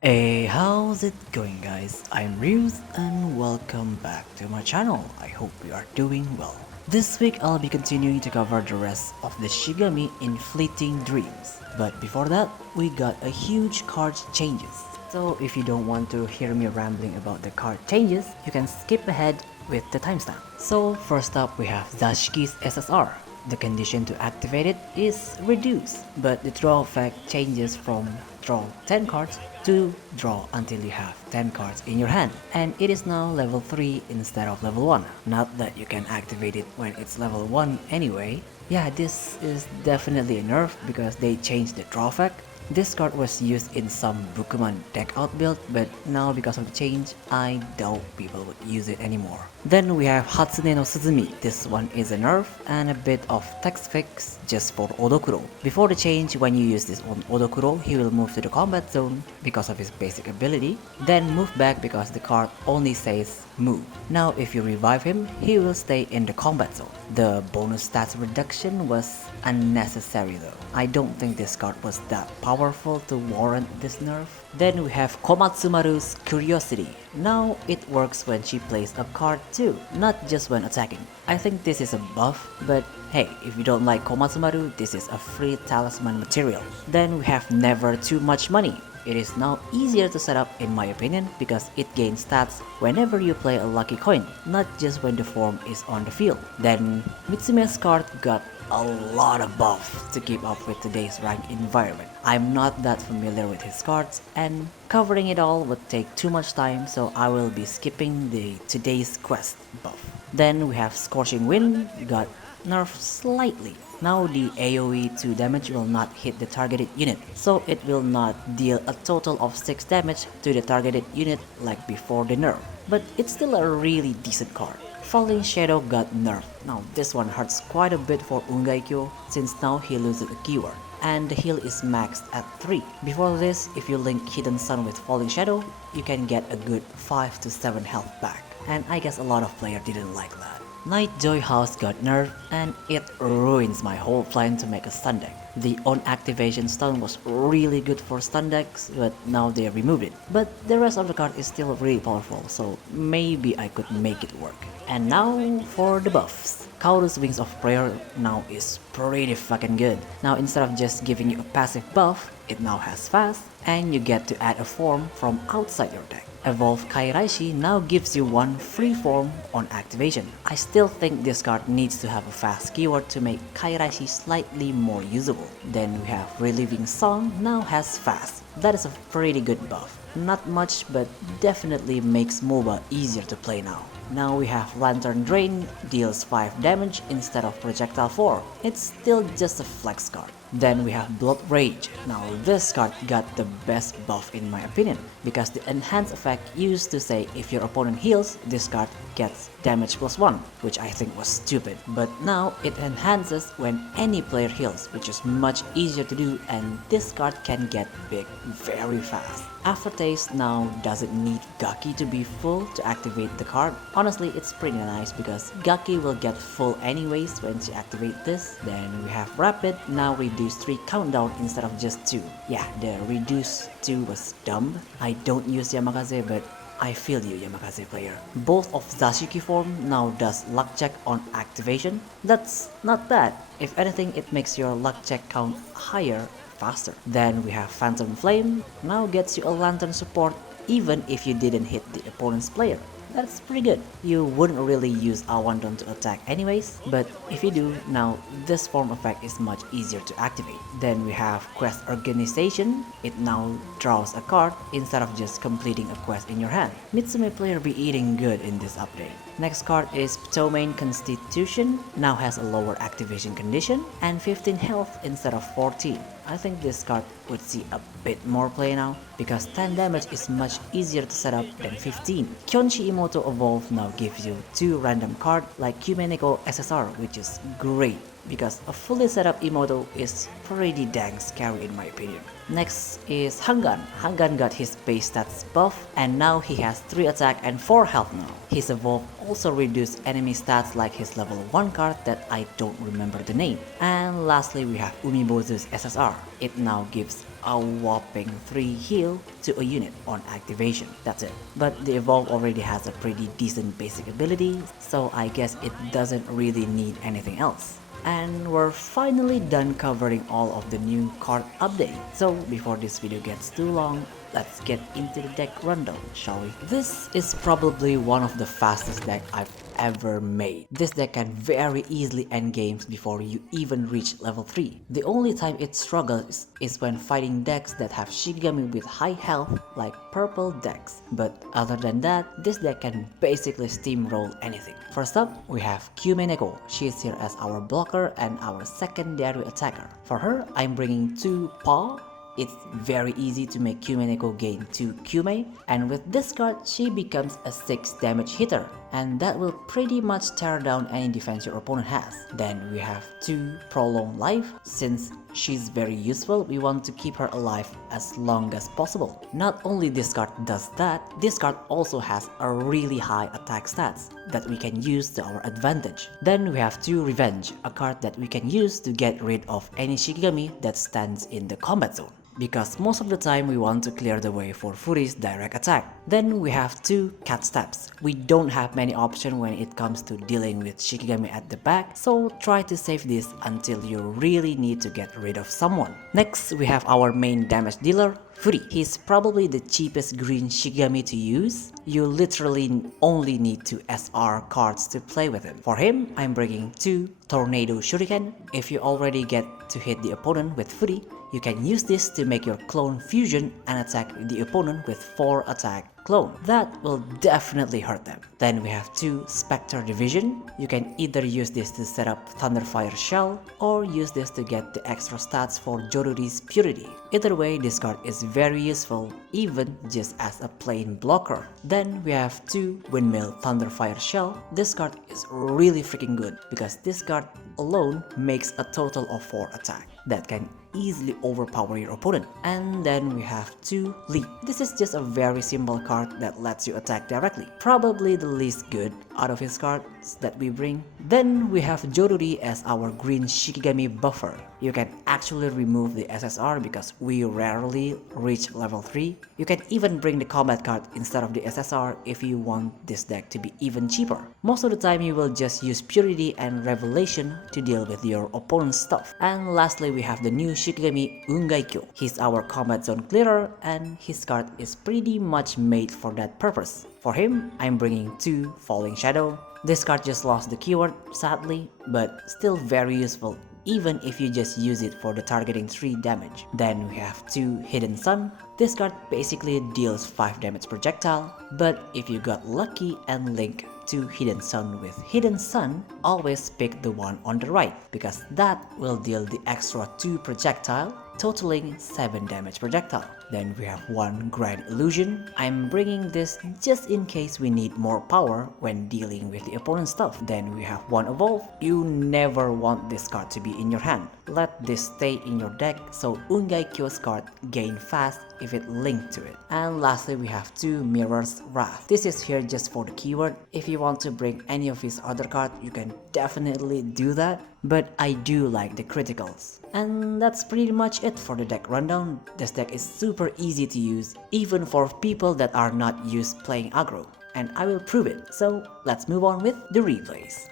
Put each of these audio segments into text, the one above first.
Hey, how's it going guys? I'm Ryuz and welcome back to my channel. I hope you are doing well. This week I'll be continuing to cover the rest of the Shigami in Fleeting Dreams. But before that, we got a huge card changes. So if you don't want to hear me rambling about the card changes, you can skip ahead with the timestamp. So first up we have Zashiki's SSR. The condition to activate it is reduced, but the draw effect changes from draw 10 cards to draw until you have 10 cards in your hand, and it is now level 3 instead of level 1. Not that you can activate it when it's level 1 anyway. Yeah, this is definitely a nerf because they changed the draw effect. This card was used in some Bukuman deck out build, but now because of the change, I doubt people would use it anymore. Then we have Hatsune no Suzumi. This one is a nerf and a bit of text fix just for Odokuro. Before the change, when you use this on Odokuro, he will move to the combat zone because of his basic ability, then move back because the card only says move. Now if you revive him, he will stay in the combat zone. The bonus stats reduction was unnecessary though. I don't think this card was that powerful to warrant this nerf. Then we have Komatsumaru's Curiosity. Now it works when she plays a card too, not just when attacking. I think this is a buff, but hey, if you don't like Komatsumaru, this is a free talisman material. Then we have Never Too Much Money. It is now easier to set up in my opinion because it gains stats whenever you play a lucky coin, not just when the form is on the field. Then Mitsume's card got a lot of buffs to keep up with today's rank environment. I'm not that familiar with his cards and covering it all would take too much time, so I will be skipping the today's quest buff. Then we have Scorching Wind, got nerfed slightly. Now the AoE 2 damage will not hit the targeted unit, so it will not deal a total of 6 damage to the targeted unit like before the nerf. But it's still a really decent card. Falling Shadow got nerfed. Now this one hurts quite a bit for Ungaikyo since now he loses a keyword, and the heal is maxed at 3. Before this, if you link Hidden Sun with Falling Shadow, you can get a good 5 to 7 health back, and I guess a lot of players didn't like that. Nightjoy House got nerfed and it ruins my whole plan to make a stun deck. The on activation stun was really good for stun decks, but now they removed it. But the rest of the card is still really powerful, so maybe I could make it work. And now for the buffs. Kaoru's Wings of Prayer now is pretty fucking good. Now instead of just giving you a passive buff, it now has fast, and you get to add a form from outside your deck. Evolve Kairaishi now gives you one free form on activation. I still think this card needs to have a fast keyword to make Kairaishi slightly more usable. Then we have Reliving Song now has fast. That is a pretty good buff. Not much, but definitely makes MOBA easier to play now. Now we have Lantern Drain, deals 5 damage instead of Projectile 4. It's still just a flex card. Then we have Blood Rage. Now this card got the best buff in my opinion, because the enhance effect used to say if your opponent heals, this card gets damage +1, which I think was stupid. But now it enhances when any player heals, which is much easier to do, and this card can get big very fast. Aftertaste now doesn't need Gaki to be full to activate the card. Honestly, it's pretty nice because Gaki will get full anyways when you activate this. Then we have Rapid, now reduce 3 countdown instead of just 2. Yeah, the reduce 2 was dumb. I don't use Yamakaze, but I feel you, Yamakaze player. Both of Zashiki form now does luck check on activation. That's not bad. If anything, it makes your luck check count higher faster. Then we have Phantom Flame, now gets you a lantern support even if you didn't hit the opponent's player. That's pretty good. You wouldn't really use Awandon to attack anyways, but if you do, now this form effect is much easier to activate. Then we have Quest Organization. It now draws a card instead of just completing a quest in your hand. Mitsume player be eating good in this update. Next card is Ptomaine Constitution, now has a lower activation condition and 15 health instead of 14. I think this card would see a bit more play now, because 10 damage is much easier to set up than 15. Kyonchi Imoto Evolve now gives you 2 random cards like Kumeneko SSR, which is great. because a fully set up Imoto is pretty dang scary in my opinion. Next is Hangan. Hangan got his base stats buff and now he has 3 attack and 4 health now. His evolve also reduced enemy stats like his level 1 card that I don't remember the name. And lastly we have Umibozu's SSR. It now gives a whopping 3 heal to a unit on activation. That's it. But the evolve already has a pretty decent basic ability, so I guess it doesn't really need anything else. And we're finally done covering all of the new card update. So before this video gets too long, let's get into the deck rundown, shall we? This is probably one of the fastest deck I've ever made. This deck can very easily end games before you even reach level 3. The only time it struggles is when fighting decks that have Shikigami with high health like purple decks. But other than that, this deck can basically steamroll anything. First up, we have Kyume Neko. She is here as our blocker and our secondary attacker. For her, I'm bringing 2 Paw. It's very easy to make Kyume Neko gain 2 Kyume, and with this card, she becomes a 6 damage hitter, and that will pretty much tear down any defense your opponent has. Then we have 2 Prolong Life. Since she's very useful, we want to keep her alive as long as possible. Not only this card does that, this card also has a really high attack stats that we can use to our advantage. Then we have 2 Revenge, a card that we can use to get rid of any Shikigami that stands in the combat zone, because most of the time we want to clear the way for Fury's direct attack. Then we have 2 Cat Steps. We don't have many options when it comes to dealing with Shikigami at the back, so try to save this until you really need to get rid of someone. Next, we have our main damage dealer, Fury. He's probably the cheapest green Shikigami to use. You literally only need 2 SR cards to play with him. For him, I'm bringing 2 Tornado Shuriken. If you already get to hit the opponent with Fury, you can use this to make your clone fusion and attack the opponent with 4 attack clone. That will definitely hurt them. Then we have 2 Spectre Division. You can either use this to set up Thunderfire Shell or use this to get the extra stats for Joruri's Purity. Either way, this card is very useful even just as a plain blocker. Then we have 2 Windmill Thunderfire Shell. This card is really freaking good because this card alone makes a total of 4 attack that can easily overpower your opponent. And then we have 2 Leap. This is just a very simple card that lets you attack directly. Probably the least good out of his cards that we bring. Then we have Joruri as our green Shikigami buffer. You can actually remove the SSR because we rarely reach level 3. You can even bring the combat card instead of the SSR if you want this deck to be even cheaper. Most of the time you will just use Purity and Revelation to deal with your opponent's stuff. And lastly, we have the new Shikigami Ungaikyo. He's our combat zone clearer and his card is pretty much made for that purpose. For him, I'm bringing 2 Falling Shadow. This card just lost the keyword, sadly, but still very useful even if you just use it for the targeting 3 damage. Then we have 2 Hidden Sun. This card basically deals 5 damage projectile, but if you got lucky and link to Hidden Sun with Hidden Sun, always pick the one on the right because that will deal the extra 2 projectile, totaling 7 damage projectile. Then we have 1 Grand Illusion. I'm bringing this just in case we need more power when dealing with the opponent's stuff. Then we have 1 Evolve. You never want this card to be in your hand. Let this stay in your deck so Ungaikyo's card gain fast if it linked to it. And lastly, we have 2 Mirror's Wrath. This is here just for the keyword. If you want to bring any of his other cards, you can definitely do that, but I do like the criticals. And that's pretty much it for the deck rundown. This deck is super easy to use, even for people that are not used playing aggro, and I will prove it. So let's move on with the replays.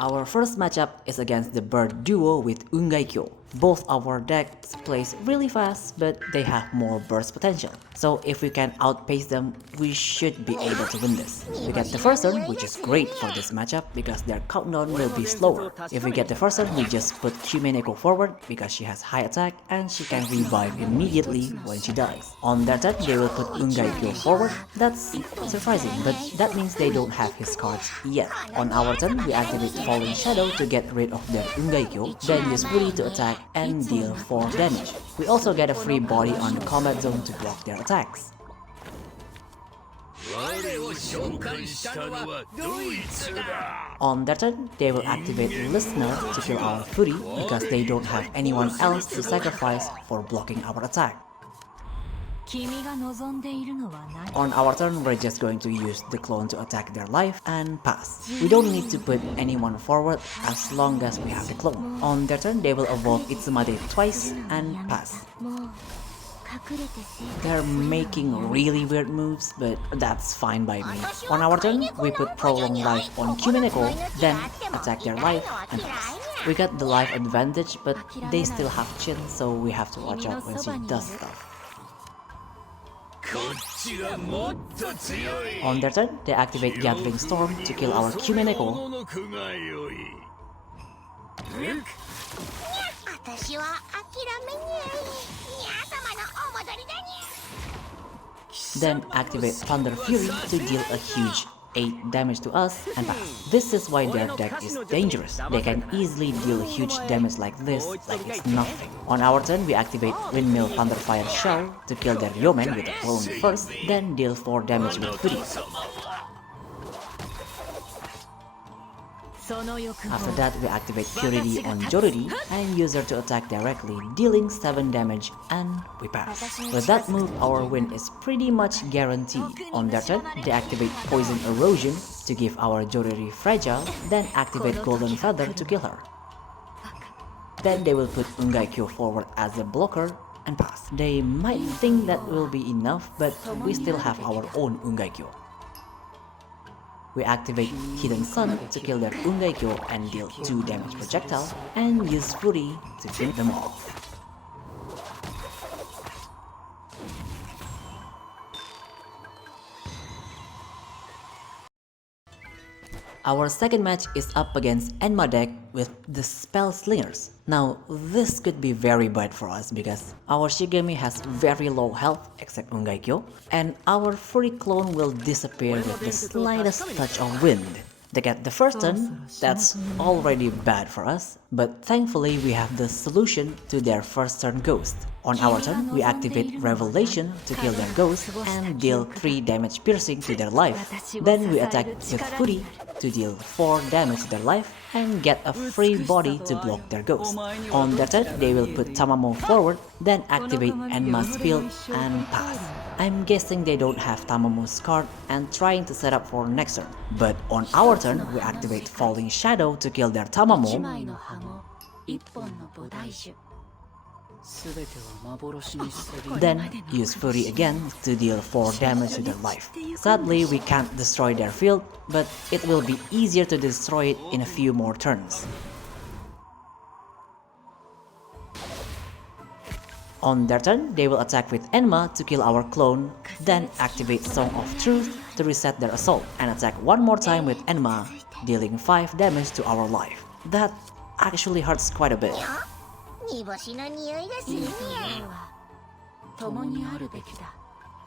Our first matchup is against the Bird Duo with Ungaikyo. Both our decks plays really fast, but they have more burst potential. So if we can outpace them, we should be able to win this. We get the first turn, which is great for this matchup because their countdown will be slower. If we get the first turn, we just put Kyume Neko forward because she has high attack and she can revive immediately when she dies. On their turn, they will put Ungaikyo forward. That's surprising, but that means they don't have his cards yet. On our turn, we activate Falling Shadow to get rid of their Ungaikyo, then use Fury to attack and deal 4 damage. We also get a free body on the combat zone to block their attacks. On their turn, they will activate Listener to kill our Fury because they don't have anyone else to sacrifice for blocking our attack. On our turn, we're just going to use the clone to attack their life and pass. We don't need to put anyone forward as long as we have the clone. On their turn, they will evolve Itsumade twice and pass. They're making really weird moves, but that's fine by me. On our turn, we put Prolong Life on Kumineko, then attack their life and pass. We got the life advantage, but they still have Chin, so we have to watch out when she does stuff. On their turn, they activate Gathering Storm to kill our Kumineko. Then activate Thunder Fury to deal a huge 8 damage to us and pass. This is why their deck is dangerous. They can easily deal huge damage like this, like it's nothing. On our turn, we activate Windmill Thunderfire Shell to kill their Yomen with a clone first, then deal 4 damage with Fury. After that, we activate Purity on Joruri and use her to attack directly, dealing 7 damage, and we pass. With that move, our win is pretty much guaranteed. On their turn, they activate Poison Erosion to give our Joruri fragile, then activate Golden Feather to kill her. Then they will put Ungaikyo forward as a blocker and pass. They might think that will be enough, but we still have our own Ungaikyo. We activate Hidden Sun to kill their Ungaikyo and deal 2 damage projectile, and use Fury to finish them off. Our second match is up against Enma deck with the spell Slingers. Now, this could be very bad for us because our Shigami has very low health except Ungaikyo, and our Fury clone will disappear with the slightest touch of wind. They get the first turn, that's already bad for us, but thankfully we have the solution to their first turn ghost. On our turn, we activate Revelation to kill their ghost and deal 3 damage piercing to their life. Then we attack with Fury to deal 4 damage to their life and get a free body to block their ghost. On their turn, they will put Tamamo forward, then activate Enma's field and pass. I'm guessing they don't have Tamamo's card and trying to set up for next turn. But on our turn, we activate Falling Shadow to kill their Tamamo. Then use Fury again to deal 4 damage to their life. Sadly, we can't destroy their field, but it will be easier to destroy it in a few more turns. On their turn, they will attack with Enma to kill our clone, then activate Song of Truth to reset their assault, and attack one more time with Enma, dealing 5 damage to our life. That actually hurts quite a bit.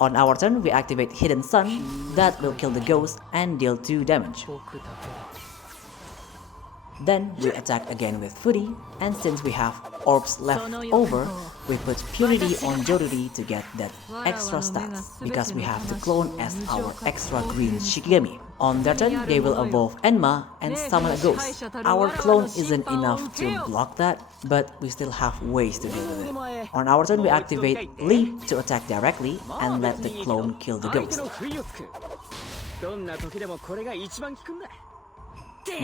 On our turn, we activate Hidden Sun, that will kill the ghost and deal 2 damage. Then we attack again with Fury, and since we have orbs left over, we put Purity on Joruri to get that extra stats, because we have the clone as our extra green Shikigami. On their turn, they will evolve Enma and summon a ghost. Our clone isn't enough to block that, but we still have ways to deal with it. On our turn, we activate Leap to attack directly and let the clone kill the ghost.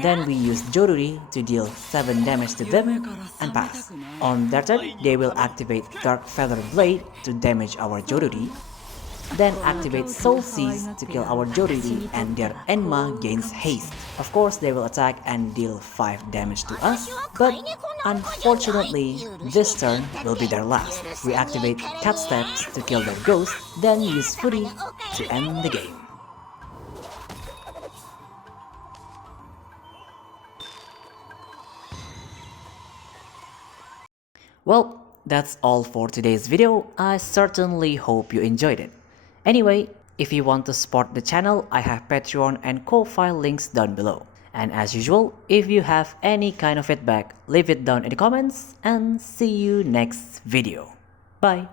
Then we use Joruri to deal 7 damage to them and pass. On their turn, they will activate Dark Feather Blade to damage our Joruri. Then activate Soul Seize to kill our Joruri, and their Enma gains haste. Of course, they will attack and deal 5 damage to us, but unfortunately, this turn will be their last. We activate Cat Steps to kill their ghost, then use Fury to end the game. Well, that's all for today's video. I certainly hope you enjoyed it. Anyway, if you want to support the channel, I have Patreon and Ko-Fi links down below. And as usual, if you have any kind of feedback, leave it down in the comments, and see you next video. Bye!